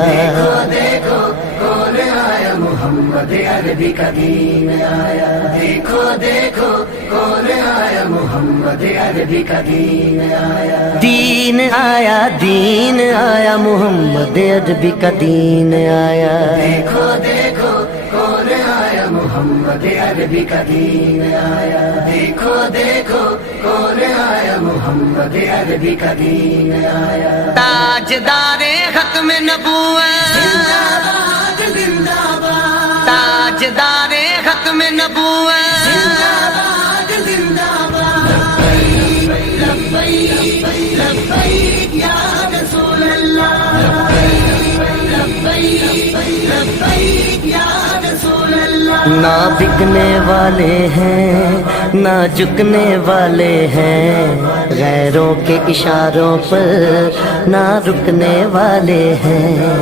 دیکھو دیکھو کون آیا محمد عربی کا دین آیا، دیکھو دیکھو کون آیا محمد عربی کا دین آیا، دین آیا، دین آیا، محمد عربی کا دین آیا، دیکھو دیکھو کون آیا محمد عربی کا دین آیا، دیکھو دیکھو کون آیا محمد عربی کا دین آیا، تاجدار ختم نبوت، زندہ باد زندہ باد، تاجدار ختم نبوت، زندہ باد زندہ باد، لبیک لبیک یا رسول اللہ، لبیک لبیک یا رسول اللہ، نہ بکنے والے ہیں نہ جھکنے والے ہیں، غیروں کے اشاروں پر نہ رکنے والے ہیں۔